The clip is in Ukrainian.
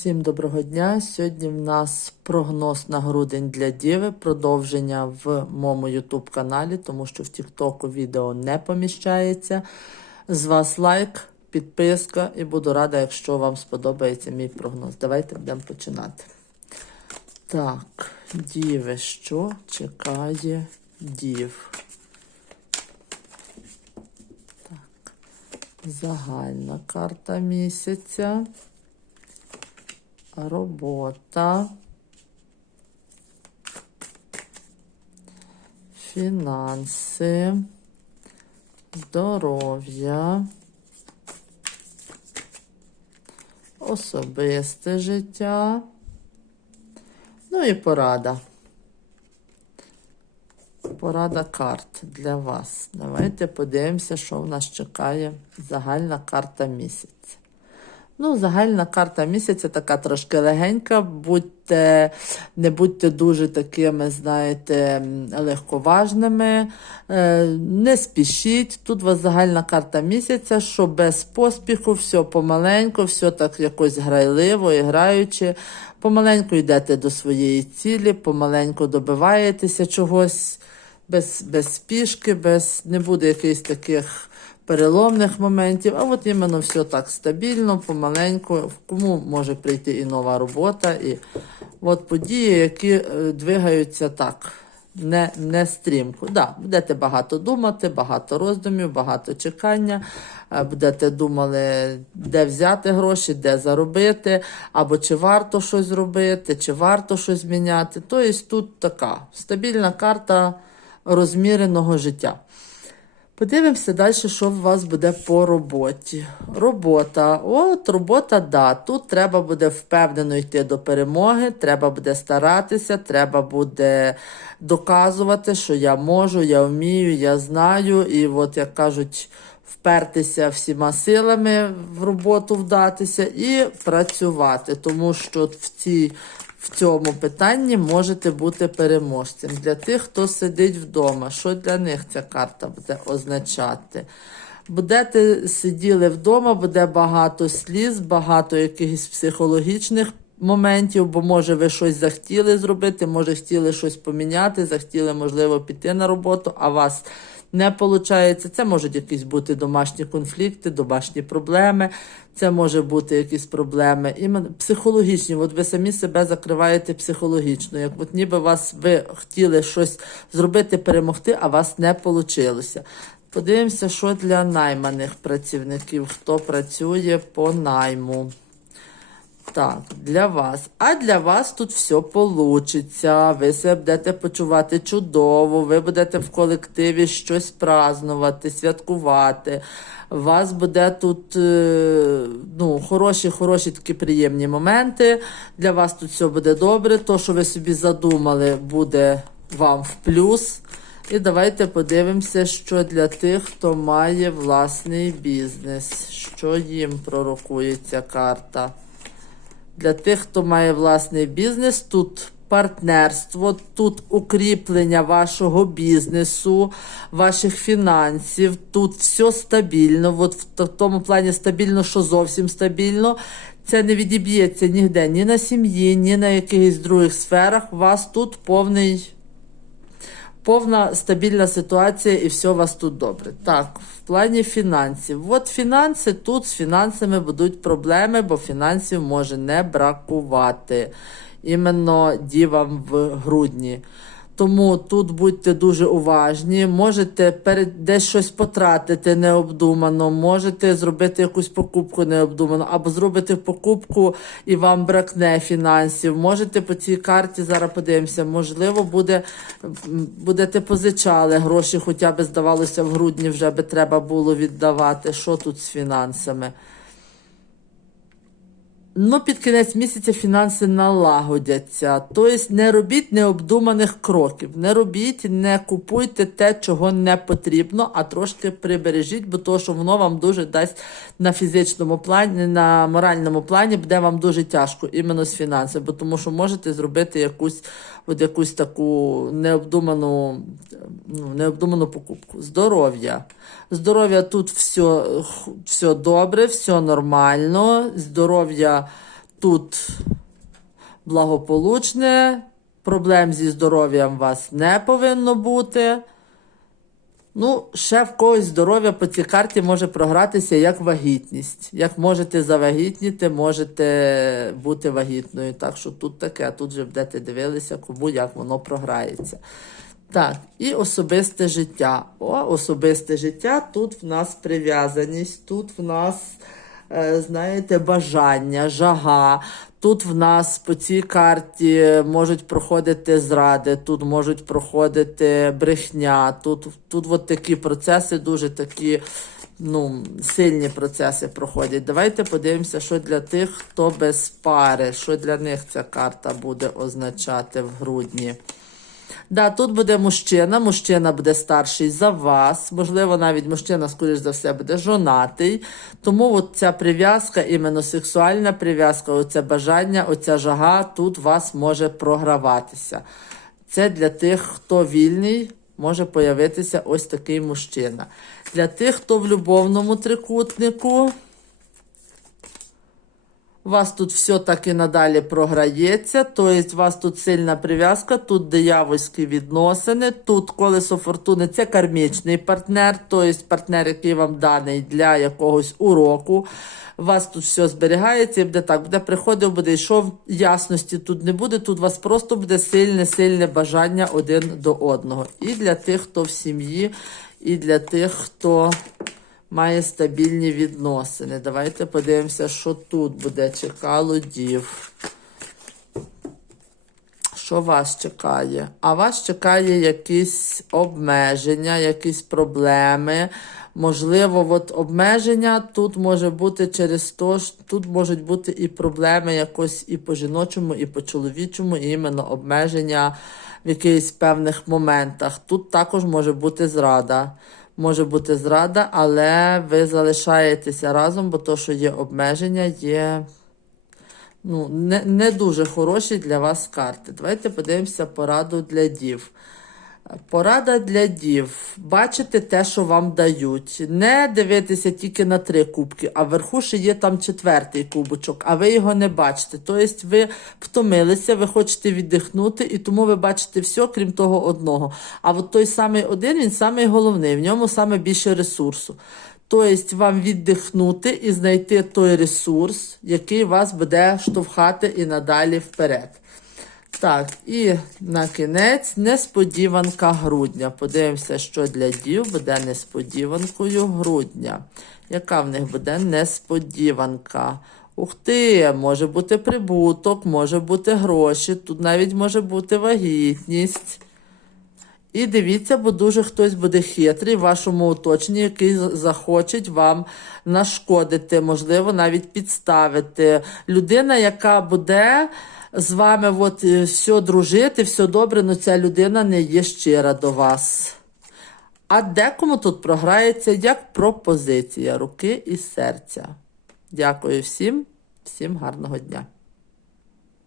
Всім доброго дня. Сьогодні в нас прогноз на грудень для Діви. Продовження в моєму YouTube каналі, тому що в TikTok відео не поміщається. З вас лайк, підписка і буду рада, якщо вам сподобається мій прогноз. Давайте будемо починати. Так, Діви, що чекає Дів? Так, загальна карта місяця робота, фінанси, здоров'я, особисте життя, ну і порада. Порада карт для вас. Давайте подивимося, що в нас чекає загальна карта місяця. Ну, загальна карта місяця така трошки легенька. Будьте, не будьте дуже такими, знаєте, легковажними, е, не спішіть. Тут у вас загальна карта місяця, що без поспіху, все помаленьку, все так якось грайливо і граючи. Помаленьку йдете до своєї цілі, помаленьку добиваєтеся чогось без, без спішки, без, не буде якихось таких переломних моментів, а от іменно все так стабільно, помаленьку, кому може прийти і нова робота, і от події, які е, двигаються так, не, не стрімко. Да, будете багато думати, багато роздумів, багато чекання, е, будете думали, де взяти гроші, де заробити, або чи варто щось зробити, чи варто щось міняти. Тобто тут така стабільна карта розміреного життя. Подивимося далі, що у вас буде по роботі. Робота. От робота, да. Тут треба буде впевнено йти до перемоги, треба буде старатися, треба буде доказувати, що я можу, я вмію, я знаю. І от, як кажуть, впертися всіма силами в роботу вдатися і працювати. Тому що в цій в цьому питанні можете бути переможцем. Для тих, хто сидить вдома, що для них ця карта буде означати? Будете сиділи вдома, буде багато сліз, багато якихось психологічних моментів, бо може ви щось захотіли зробити, може хотіли щось поміняти, захотіли, можливо, піти на роботу, а вас не виходить. Це можуть якісь бути домашні конфлікти, домашні проблеми. Це може бути якісь проблеми іменно психологічні. От ви самі себе закриваєте психологічно. Як от ніби вас ви хотіли щось зробити, перемогти, а вас не вийшло. Подивимося, що для найманих працівників, хто працює по найму. Так, для вас. А для вас тут все получиться. Ви себе будете почувати чудово, ви будете в колективі щось празнувати, святкувати. У вас буде тут е, ну, хороші, хороші такі приємні моменти. Для вас тут все буде добре. То, що ви собі задумали, буде вам в плюс. І давайте подивимося, що для тих, хто має власний бізнес, що їм пророкує ця карта. Для тих, хто має власний бізнес, тут партнерство, тут укріплення вашого бізнесу, ваших фінансів, тут все стабільно. От в тому плані стабільно, що зовсім стабільно. Це не відіб'ється ніде, ні на сім'ї, ні на якихось других сферах. У вас тут повний. Повна стабільна ситуація і все у вас тут добре. Так, в плані фінансів. От фінанси тут з фінансами будуть проблеми, бо фінансів може не бракувати. Іменно дівам в грудні. Тому тут будьте дуже уважні, можете перед десь щось потратити необдумано, можете зробити якусь покупку необдумано, або зробити покупку і вам бракне фінансів. Можете по цій карті зараз подивимося, можливо, буде, будете позичали гроші, хоча б здавалося, в грудні вже би треба було віддавати. Що тут з фінансами? Ну, під кінець місяця фінанси налагодяться. Тобто не робіть необдуманих кроків. Не робіть, не купуйте те, чого не потрібно, а трошки прибережіть, бо то, що воно вам дуже дасть на фізичному плані, на моральному плані, буде вам дуже тяжко, іменно з фінансами, бо тому що можете зробити якусь, от якусь таку необдуману, ну, необдуману покупку. Здоров'я. Здоров'я тут все, все добре, все нормально. Здоров'я тут благополучне, проблем зі здоров'ям у вас не повинно бути. Ну, ще в когось здоров'я по цій карті може програтися як вагітність. Як можете завагітніти, можете бути вагітною. Так що тут таке, а тут же будете дивилися, кому як воно програється. Так, і особисте життя. О, особисте життя. Тут в нас прив'язаність, тут в нас, знаєте, бажання, жага. Тут в нас по цій карті можуть проходити зради, тут можуть проходити брехня. Тут, тут от такі процеси дуже такі ну, сильні процеси проходять. Давайте подивимося, що для тих, хто без пари, що для них ця карта буде означати в грудні. Да, тут буде мужчина, мужчина буде старший за вас. Можливо, навіть мужчина, скоріш за все, буде жонатий. Тому от ця прив'язка, іменно сексуальна прив'язка, оце бажання, оця жага тут вас може програватися. Це для тих, хто вільний, може появитися ось такий мужчина. Для тих, хто в любовному трикутнику. У вас тут все так і надалі програється, тобто у вас тут сильна прив'язка, тут диявольські відносини, тут колесо фортуни це кармічний партнер, тобто партнер, який вам даний для якогось уроку. У вас тут все зберігається і буде так, буде приходив, буде йшов, ясності тут не буде, тут у вас просто буде сильне-сильне бажання один до одного. І для тих, хто в сім'ї, і для тих, хто має стабільні відносини. Давайте подивимося, що тут буде. Чекало дів. Що вас чекає? А вас чекає якісь обмеження, якісь проблеми. Можливо, от обмеження тут може бути через те, що тут можуть бути і проблеми якось і по жіночому, і по чоловічому, і іменно обмеження в якихось певних моментах. Тут також може бути зрада. Може бути зрада, але ви залишаєтеся разом, бо то, що є обмеження, є ну, не, не дуже хороші для вас карти. Давайте подивимося пораду для дів. Порада для дів. Бачите те, що вам дають. Не дивитися тільки на три кубки, а вверху ще є там четвертий кубочок, а ви його не бачите. Тобто ви втомилися, ви хочете віддихнути, і тому ви бачите все, крім того одного. А от той самий один, він самий головний, в ньому саме більше ресурсу. Тобто вам віддихнути і знайти той ресурс, який вас буде штовхати і надалі вперед. Так, і на кінець несподіванка грудня. Подивимося, що для дів буде несподіванкою грудня. Яка в них буде несподіванка? Ух ти, може бути прибуток, може бути гроші, тут навіть може бути вагітність. І дивіться, бо дуже хтось буде хитрий в вашому оточенні, який захоче вам нашкодити, можливо, навіть підставити. Людина, яка буде з вами от, е, все дружити, все добре, але ця людина не є щира до вас. А декому тут програється як пропозиція руки і серця. Дякую всім, всім гарного дня.